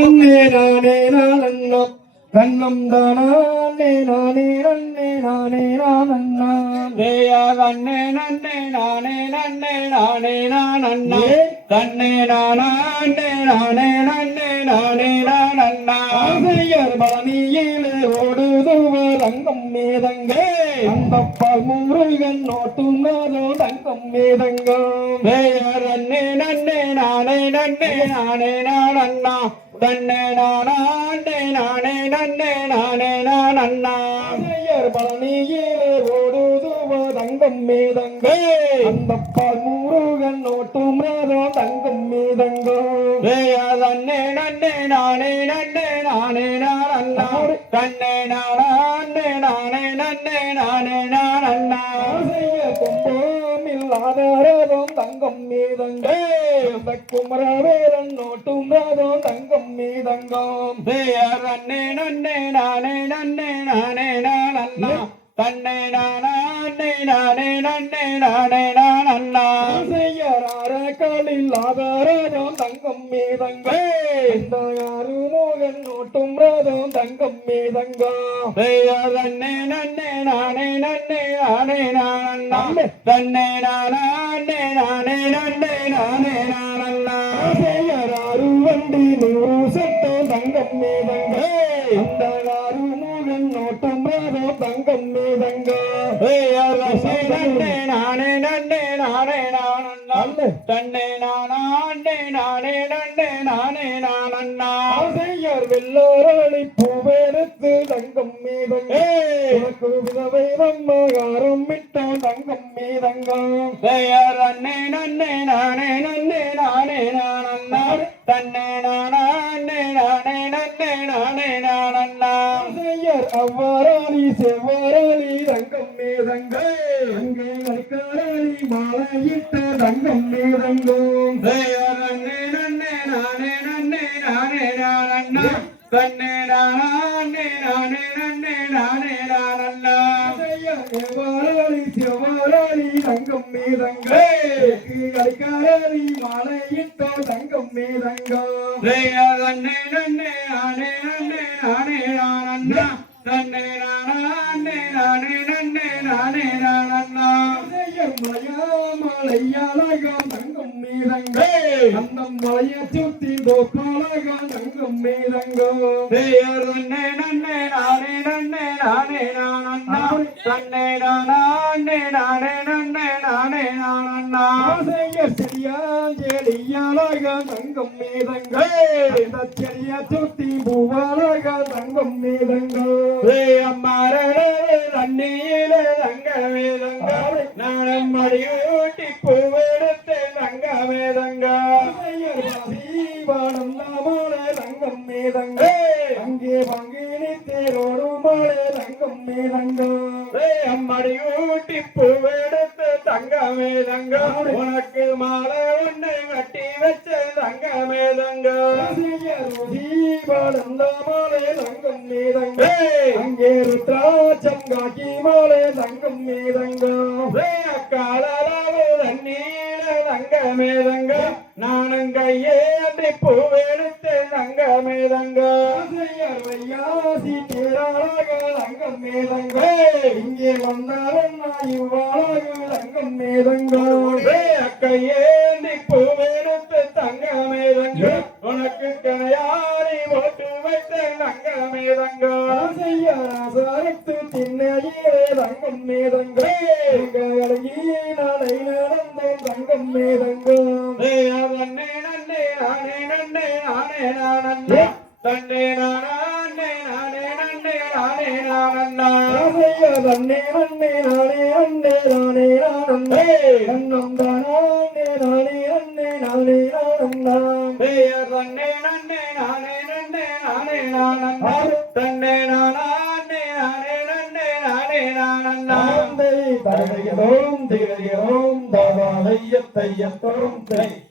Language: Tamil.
தன்னே நானே நானண்ணா தன்னம் தானே நானே நன்னே நானே நானண்ணா தேயா தன்னே நன்னே நானே நன்னே நானே நானண்ணா தன்னே நானே நானே நன்னே நானே நானண்ணா ஆசையர் பழனியிலே ஓடுதுவர் அங்கம் மீதங்கே. அந்த பால் முருகன் நோட்டும் நாதோ தங்கம் மீதங்கம். தேயா தன்னே நன்னே நானே நன்னே நானே நானண்ணா தன்னே நானே நானே நன்னே நானே நானண்ணா ஆசையர் பழனியிலே ஓடுதுவர் தங்கம் மீதங்கே. அந்த பால் முருகன் நோட்டும் நாதோ தங்கம் மீதங்கம் தேயா தன்னே நன்னே நானே நன்னே நானே நானண்ணா தன்னே நானே நானே நன்னே நானே ஆசைய கும்பமில்லாதாரதும் தங்கம் மீதங்கே. குமரவேரன் நோட்டும் நாதோ தங்கம் மீதங்கம் தேயார் அண்ணே நன்னே நானே நன்னே நானே நானண்ணா தன்னே நானே நானே நன்னே நானே நானண்ணா ஆசையரார காலில் ஆதாரம் தங்கம் மீதங்கே. யாரு மோகன் நோட்டும் ராதம் தங்கம் மீதங்கம் தேயார் அண்ணே நன்னே நானே நன்னே நானே நானண்ணா தன்னே நானே நானே நன்னே நானே நானண்ணா ஆசையராரு வண்டி நூறு சட்டம் தங்கம் மீதங்கே அந்த யாரு மோகன் நோட்டும் ராதம் தங்கம் மீதங்கம் தேயார் அண்ணே நன்னே நானே நன்னே நானே நானண்ணா. தன்னே நானே நானே நன்னே நானே நானண்ணா. ஆசையர் வெள்ளோராளி பூவேறுத்து தங்கம் மீதங்கே உனக்கு விதவை நம்மகாரம் விட்டான் தங்கம் மீதங்கம் தேயார் அண்ணே? நன்னே நானே நன்னே நானே நானண்ணா. தன்னே நானே ஆசையர் அவ்வாறாளி செவ்வாறாளி தங்கம் மீதங்கே. அங்கே வைக்காராளி மாலையிட்ட தங்கம் மீதங்கும் அண்ணே நன்னே நானே நன்னே நானே நானண்ணா. தன்னே நானே நானே நன்னே நானே நானண்ணா. ஆசையர் செவ்வாறாளி தங்கம் மீதங்கே வைக்காராளி மாலையிட்ட தங்கம் மீதங்கம் அண்ணே நன்னே நானே நன்னே நானே நானண்ணா. தன்னே நானே நானே நன்னே நானே நானண்ணா. மலையாமலையாளகம் தங்கம் மீதங்கே. அந்த மலையை சுத்தி தோப்பாளகம் தங்கம் தேயார் அண்ணே நன்னே நானே நன்னே நானே நானண்ணா. தன்னே நானே நானே நன்னே நானே நானண்ணா ஆசையர் செடியால் செடியாளகம் தங்கம் மீதங்கள் அந்த சுத்தி பூவாளகம் தங்கம் மீதங்கள் அம்மாரே தண்ணியிலே தங்க வேதங்க நானும் மடியூட்டி பூவெடுத்து தங்க வேதங்க தங்கம் மீதங்கள் பூவெடுத்து தங்க வேதங்க உனக்கு மாலை ஒண்ணு கட்டி வச்ச தங்க வேதங்க அங்கே ருத்ராட்சம் காக்கி மாலை தங்கம் மீதங்கம் காலளவு தண்ணீர தங்க மேதங்க நானும் கையேந்தி பூவெடுத்து தங்க மேதங்க வையாசி தேராளாக தங்கம் மீதங்கம் இங்கே வந்தாலும் நான் இவ்வாளாக தங்கம் மீதங்கம் கையேந்தி பூவெடுத்து தங்க மேதங்க உனக்கு கனையாரி ஓட்டு வைத்த தங்க மேதங்க ஆசையாரத்து திண்ணையிலே தங்கம் மீதங்கம் நாளை நடந்தோம் தங்கம் மீதங்கம் நன்னே நன்னே நானே நன்னே நானே நானே தன்னே நானே நானே நன்னே நானே நானே நானே நானே அன்னே நானே நானே அன்னம் தானே நானே அன்னே நானே நானண்ணா பெயர் தன்னே நன்னே நானே நன்னே நானே நானண்ணா தன்னே நானே நன்னே தையத்தோம் தை